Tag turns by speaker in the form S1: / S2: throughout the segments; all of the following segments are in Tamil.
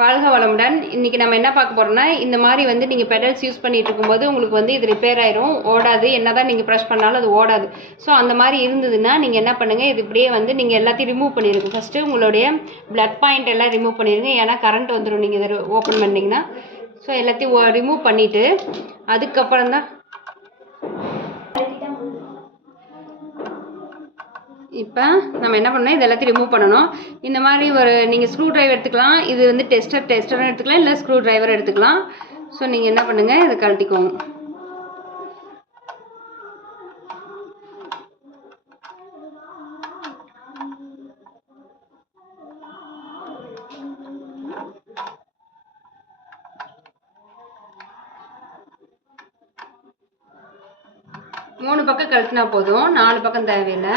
S1: வாழ்க வளமுடன். இன்றைக்கி நம்ம என்ன பார்க்க போகிறோம்னா இந்த மாதிரி வந்து நீங்கள் பெடல்ஸ் யூஸ் பண்ணிட்டு இருக்கும்போது உங்களுக்கு வந்து இது ரிப்பேர் ஆயிரும். ஓடாது. என்ன தான் நீங்கள் ப்ரெஷ் பண்ணாலும் அது ஓடாது. ஸோ அந்த மாதிரி இருந்ததுன்னா நீங்கள் என்ன பண்ணுங்கள் இது இப்படியே வந்து நீங்கள் எல்லாத்தையும் ரிமூவ் பண்ணிடுங்க ஃபஸ்ட்டு உங்களுடைய ப்ளக் பாயிண்ட் எல்லாம் ரிமூவ் பண்ணிடுங்க ஏன்னா கரண்ட் வந்துடும் நீங்கள் இதை ஓப்பன் பண்ணிங்கன்னா. ஸோ எல்லாத்தையும் ரிமூவ் பண்ணிவிட்டு அதுக்கப்புறம் தான் இப்போ நம்ம என்ன பண்ணணும்? இது எல்லாத்தையும் ரிமூவ் பண்ணணும். இந்த மாதிரி ஒரு நீங்கள் ஸ்க்ரூ ட்ரைவர் எடுத்துக்கலாம். இது வந்து டெஸ்டர் டெஸ்டர்னு எடுத்துக்கலாம். இல்லை ஸ்க்ரூ ட்ரைவர் எடுத்துக்கலாம். ஸோ நீங்கள் என்ன பண்ணுங்கள் இதை கழட்டிக்கோங்க. மூணு பக்கம் கழட்டினா போதும். நாலு பக்கம் தேவையில்லை.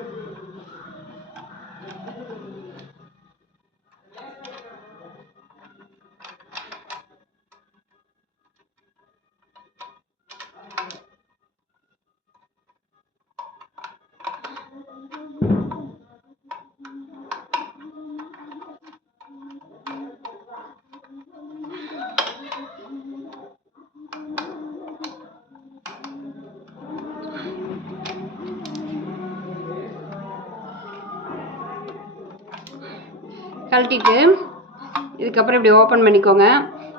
S1: கழட்டிட்டு இதுக்கப்புறம் இப்படி ஓப்பன் பண்ணிக்கோங்க.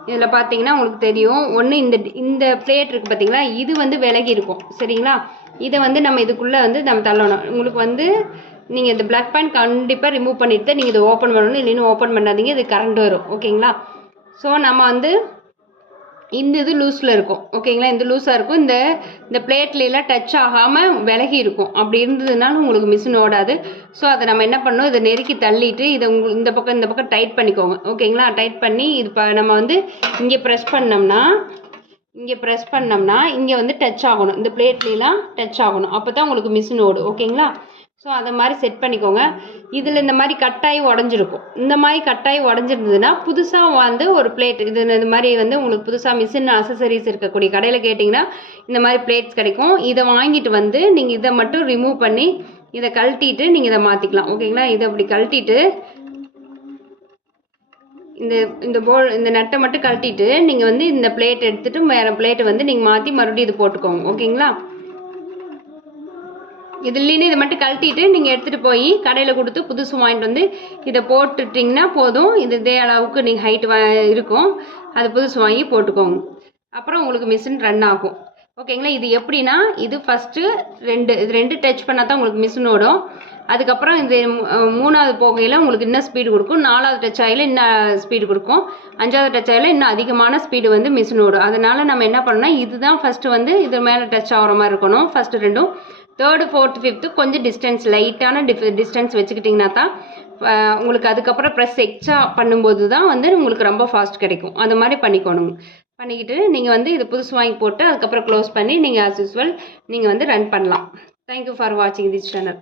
S1: இதில் பார்த்தீங்கன்னா உங்களுக்கு தெரியும். ஒன்று இந்த இந்த பிளேட் இருக்குது பார்த்தீங்களா இது வந்து விலகி இருக்கும். சரிங்களா? இதை வந்து நம்ம இதுக்குள்ளே வந்து நம்ம தள்ளணும். உங்களுக்கு வந்து நீங்கள் இந்த பிளாக் பாயிண்ட் கண்டிப்பாக ரிமூவ் பண்ணிவிட்டு நீங்கள் இதை ஓப்பன் பண்ணணும். இல்லைன்னு ஓப்பன் பண்ணாதீங்க. இது கரண்ட் வரும். ஓகேங்களா ஸோ நம்ம வந்து இந்த இது லூஸில் இருக்கும். ஓகேங்களா இந்த லூஸாக இருக்கும். இந்த இந்த பிளேட்லாம் டச் ஆகாமல் விலகி இருக்கும். அப்படி இருந்ததுனால உங்களுக்கு மிஷின் ஓடாது. ஸோ அதை நம்ம என்ன பண்ணணும்? இதை நெருக்கி தள்ளிட்டு இதை உங்களுக்கு இந்த பக்கம் இந்த பக்கம் டைட் பண்ணிக்கோங்க. ஓகேங்களா டைட் பண்ணி இது இப்போ நம்ம வந்து இங்கே ப்ரெஸ் பண்ணோம்னா இங்கே ப்ரெஸ் பண்ணோம்னா இங்கே வந்து டச் ஆகணும். இந்த பிளேட்லாம் டச் ஆகணும். அப்போ தான் உங்களுக்கு மிஷின் ஓடும். ஓகேங்களா ஸோ அதை மாதிரி செட் பண்ணிக்கோங்க. இதில் இந்த மாதிரி கட்டாயி உடஞ்சிருக்கும். இந்த மாதிரி கட்டாயி உடஞ்சிருந்ததுன்னா புதுசாக வந்து ஒரு பிளேட் இது இந்த மாதிரி வந்து உங்களுக்கு புதுசாக மிஷின் அசசரிஸ் இருக்கக்கூடிய கடையில் கேட்டிங்கன்னா இந்த மாதிரி பிளேட்ஸ் கிடைக்கும். இதை வாங்கிட்டு வந்து நீங்கள் இதை மட்டும் ரிமூவ் பண்ணி இதை கழட்டிட்டு நீங்கள் இதை மாற்றிக்கலாம் ஓகேங்களா இதை அப்படி கழட்டிட்டு இந்த இந்த போல் இந்த நட்டை மட்டும் கழட்டிட்டு நீங்கள் வந்து இந்த பிளேட் எடுத்துகிட்டு வேறு பிளேட்டை வந்து நீங்கள் மாற்றி மறுபடியும் இது போட்டுக்கோங்க. ஓகேங்களா இதுலேருந்து இதை மட்டும் கழட்டிட்டு நீங்கள் எடுத்துகிட்டு போய் கடையில் கொடுத்து புதுசு வாங்கிட்டு வந்து இதை போட்டுட்டிங்கன்னா போதும். இது இதே அளவுக்கு நீங்கள் ஹைட் வா இருக்கும். அது புதுசு வாங்கி போட்டுக்கோங்க. அப்புறம் உங்களுக்கு மிஷின் ரன் ஆகும். ஓகேங்களா? இது எப்படின்னா இது ஃபஸ்ட்டு ரெண்டு இது ரெண்டு டச் பண்ணால் தான் உங்களுக்கு மிஷின் ஓடும். அதுக்கப்புறம் இது மூணாவது போகையில் உங்களுக்கு இன்னும் ஸ்பீடு கொடுக்கும். நாலாவது டச் ஆகியில் இன்னும் ஸ்பீடு கொடுக்கும். அஞ்சாவது டச் ஆகியில் இன்னும் அதிகமான ஸ்பீடு வந்து மிஷின் ஓடும். அதனால் நம்ம என்ன பண்ணோம்னா இதுதான் ஃபஸ்ட்டு வந்து இது மேலே டச் ஆகிற மாதிரி இருக்கணும். ஃபஸ்ட்டு ரெண்டும். தேர்டு ஃபோர்த்து ஃபிஃப்த்து கொஞ்சம் டிஸ்டன்ஸ் லைட்டான டிஃப் டிஸ்டன்ஸ் வச்சுக்கிட்டிங்கன்னா தான் உங்களுக்கு அதுக்கப்புறம் ப்ரெஸ் எக்ஸ்ட்ரா பண்ணும்போது தான் வந்து உங்களுக்கு ரொம்ப ஃபாஸ்ட் கிடைக்கும். அது மாதிரி பண்ணிக்கணும். பண்ணிக்கிட்டு நீங்கள் வந்து இது புதுசு வாங்கி போட்டு அதுக்கப்புறம் க்ளோஸ் பண்ணி நீங்கள் ஆஸ் யூஸ்வல் நீங்கள் வந்து ரன் பண்ணலாம். தேங்க்யூ ஃபார் வாட்சிங் திஸ் சேனல்